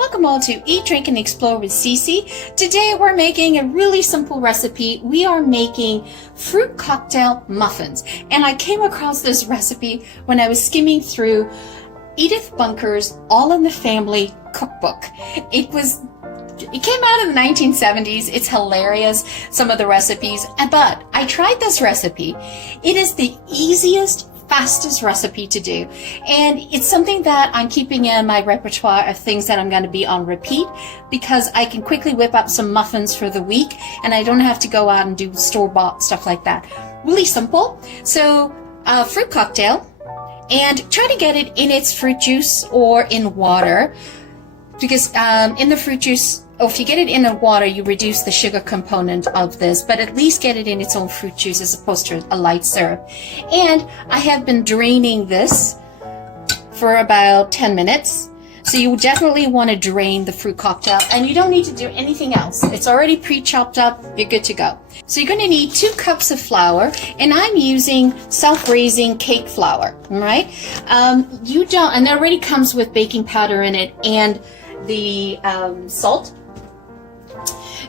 Welcome all to Eat, Drink, and Explore with Cece. Today we're making a really simple recipe. We are making fruit cocktail muffins. And I came across this recipe when I was skimming through Edith Bunker's All in the Family cookbook. It came out in the 1970s. It's hilarious, some of the recipes. But I tried this recipe. It is the easiest, fastest recipe to do, and it's something that I'm keeping in my repertoire of things that I'm going to be on repeat, because I can quickly whip up some muffins for the week and I don't have to go out and do store-bought stuff like that. Really simple. So fruit cocktail, and try to get it in its fruit juice or in water, because in the fruit juice, if you get it in the water, you reduce the sugar component of this, but at least get it in its own fruit juice as opposed to a light syrup. And I have been draining this for about 10 minutes. So you definitely want to drain the fruit cocktail, and you don't need to do anything else. It's already pre-chopped up. You're good to go. So you're going to need 2 cups of flour, and I'm using self-raising cake flour, right? And it already comes with baking powder in it and the salt.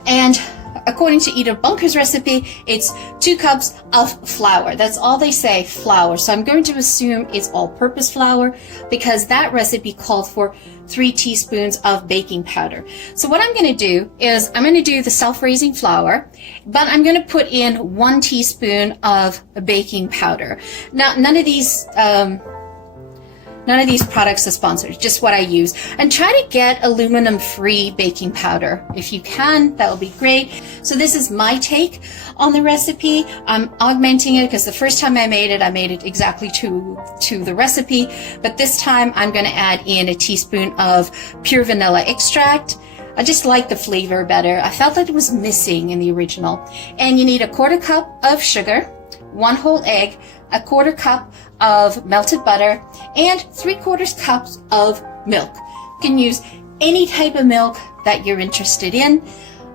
And according to Edith Bunker's recipe, it's 2 cups of flour. That's all they say, flour. So I'm going to assume it's all-purpose flour, because that recipe called for 3 teaspoons of baking powder. So what I'm going to do is I'm going to do the self-raising flour, but I'm going to put in 1 teaspoon of baking powder. Now, none of these products are sponsored, just what I use. And try to get aluminum-free baking powder. If you can, that would be great. So this is my take on the recipe. I'm augmenting it because the first time I made it exactly to the recipe. But this time I'm going to add in a teaspoon of pure vanilla extract. I just like the flavor better. I felt that it was missing in the original. And you need a 1/4 cup of sugar, 1 whole egg, a 1/4 cup of melted butter, and 3/4 cups of milk. You can use any type of milk that you're interested in.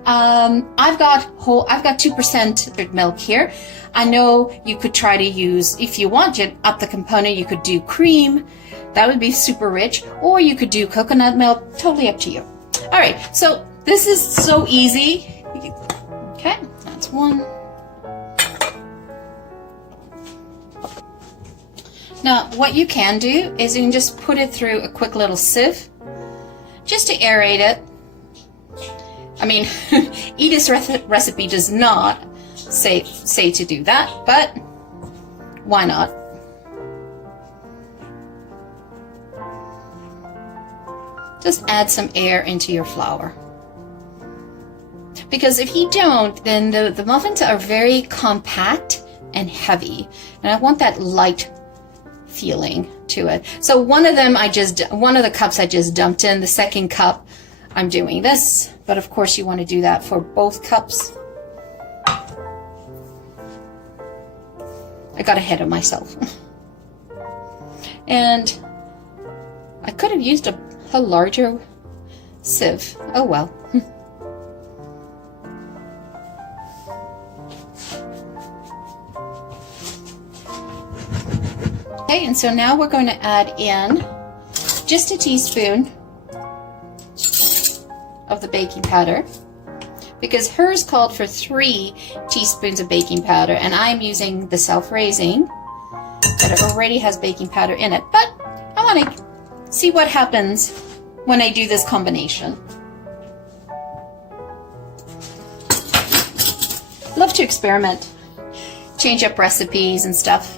I've got 2% milk here. I know you could try to use, if you want to up the component, you could do cream. That would be super rich, or you could do coconut milk. Totally up to you. All right, so this is so easy. Okay, that's 1. Now, what you can do is you can just put it through a quick little sieve, just to aerate it. I mean, Edith's recipe does not say to do that, but why not? Just add some air into your flour. Because if you don't, then the muffins are very compact and heavy, and I want that light feeling to it. So one of the cups I just dumped in. The second cup I'm doing this, but of course you want to do that for both cups. I got ahead of myself. And I could have used a larger sieve. Oh well. Okay, and so now we're going to add in just a teaspoon of the baking powder, because hers called for 3 teaspoons of baking powder, and I'm using the self-raising that already has baking powder in it. But I want to see what happens when I do this combination. Love to experiment, change up recipes and stuff.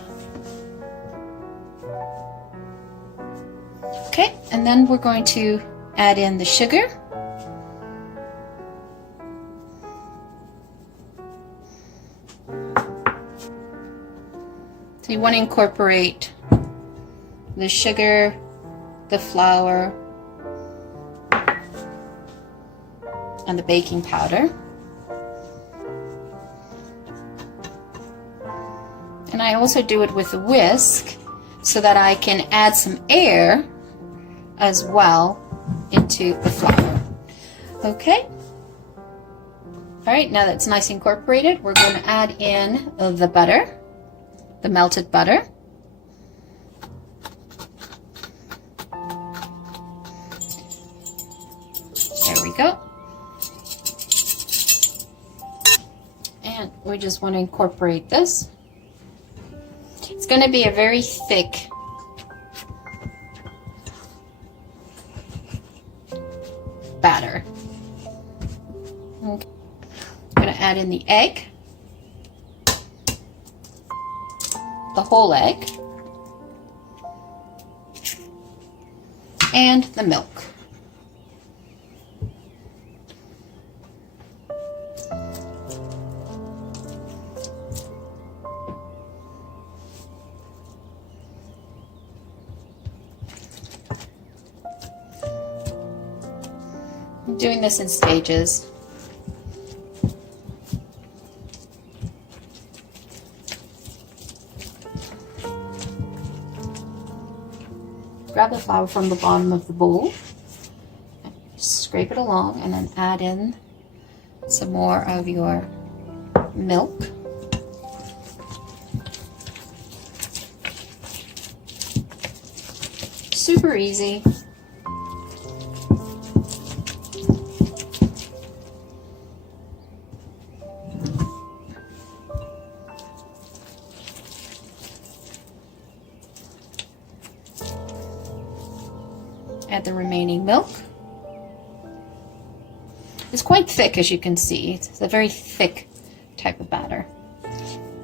Okay, and then we're going to add in the sugar. So you want to incorporate the sugar, the flour, and the baking powder. And I also do it with a whisk so that I can add some air as well into the flour. Okay. All right, now that's nice incorporated, we're going to add in the butter, the melted butter. There we go. And we just want to incorporate this. It's going to be a very thick batter. Okay. I'm going to add in the egg, the whole egg, and the milk. I'm doing this in stages. Grab the flour from the bottom of the bowl, scrape it along, and then add in some more of your milk. Super easy. Add the remaining milk. It's quite thick, as you can see. It's a very thick type of batter.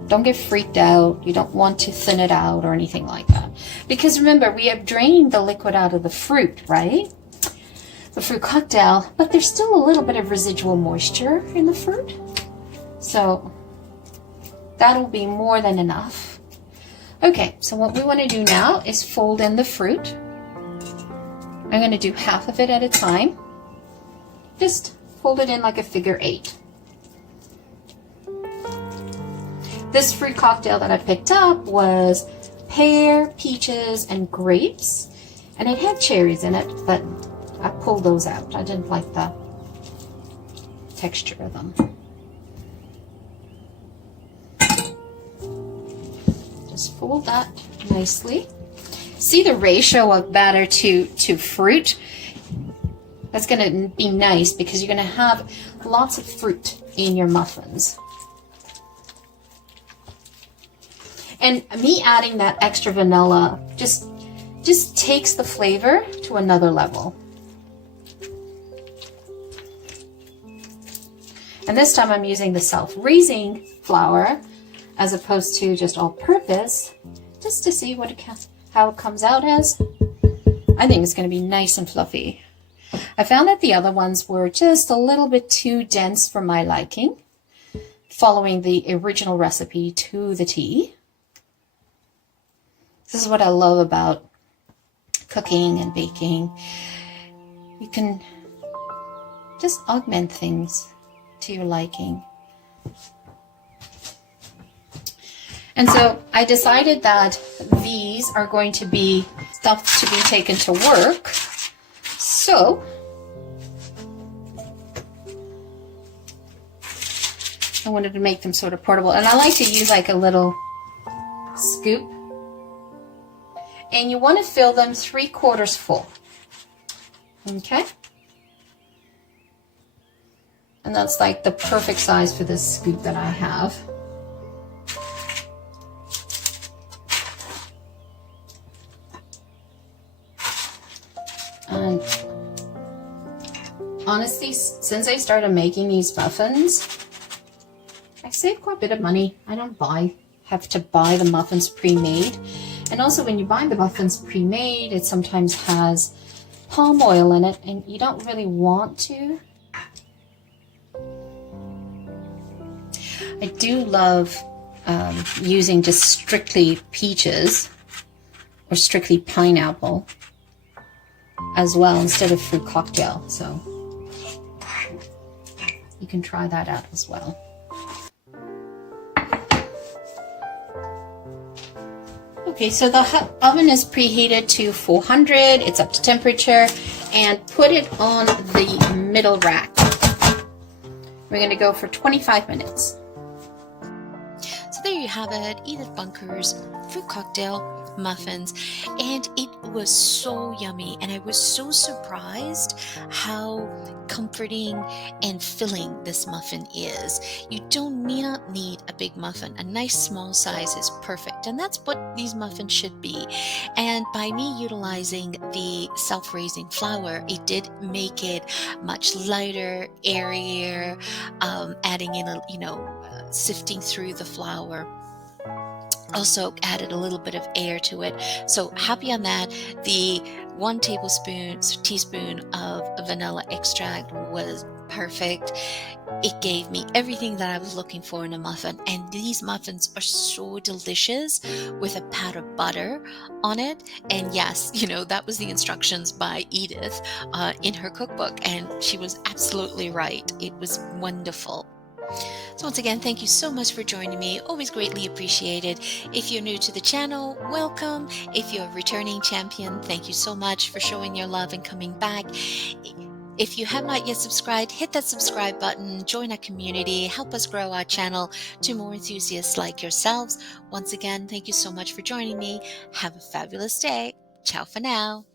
Don't get freaked out. You don't want to thin it out or anything like that. Because remember, we have drained the liquid out of the fruit, right? The fruit cocktail, but there's still a little bit of residual moisture in the fruit. So that'll be more than enough. Okay, so what we want to do now is fold in the fruit. I'm going to do half of it at a time. Just fold it in like a figure 8. This fruit cocktail that I picked up was pear, peaches, and grapes. And it had cherries in it, but I pulled those out. I didn't like the texture of them. Just fold that nicely. See the ratio of batter to fruit? That's going to be nice because you're going to have lots of fruit in your muffins. And me adding that extra vanilla just takes the flavor to another level. And this time I'm using the self-raising flour as opposed to just all-purpose, just to see what how it comes out as. I think it's going to be nice and fluffy. I found that the other ones were just a little bit too dense for my liking, following the original recipe to the T. This is what I love about cooking and baking. You can just augment things to your liking. And so I decided that these are going to be stuff to be taken to work. So I wanted to make them sort of portable. And I like to use like a little scoop. And you want to fill them 3/4 full. Okay? And that's like the perfect size for this scoop that I have. And honestly, since I started making these muffins, I saved quite a bit of money. I don't have to buy the muffins pre-made. And also when you buy the muffins pre-made, it sometimes has palm oil in it, and you don't really want to. I do love using just strictly peaches or strictly pineapple as well instead of fruit cocktail, so you can try that out as well. Okay, so the oven is preheated to 400. It's up to temperature, and put it on the middle rack. We're going to go for 25 minutes. So there there you have it, Edith Bunker's fruit cocktail muffins, and it was so yummy, and I was so surprised how comforting and filling this muffin is. You don't not need a big muffin. A nice small size is perfect, and that's what these muffins should be. And by me utilizing the self-raising flour, it did make it much lighter, airier, adding in sifting through the flour also added a little bit of air to it. So happy on that. The 1 teaspoon of vanilla extract was perfect. It gave me everything that I was looking for in a muffin. And these muffins are so delicious with a pat of butter on it. And yes, that was the instructions by Edith in her cookbook. And she was absolutely right. It was wonderful. So once again, thank you so much for joining me. Always greatly appreciated. If you're new to the channel, welcome. If you're a returning champion, thank you so much for showing your love and coming back. If you have not yet subscribed, hit that subscribe button, join our community, help us grow our channel to more enthusiasts like yourselves. Once again, thank you so much for joining me. Have a fabulous day. Ciao for now.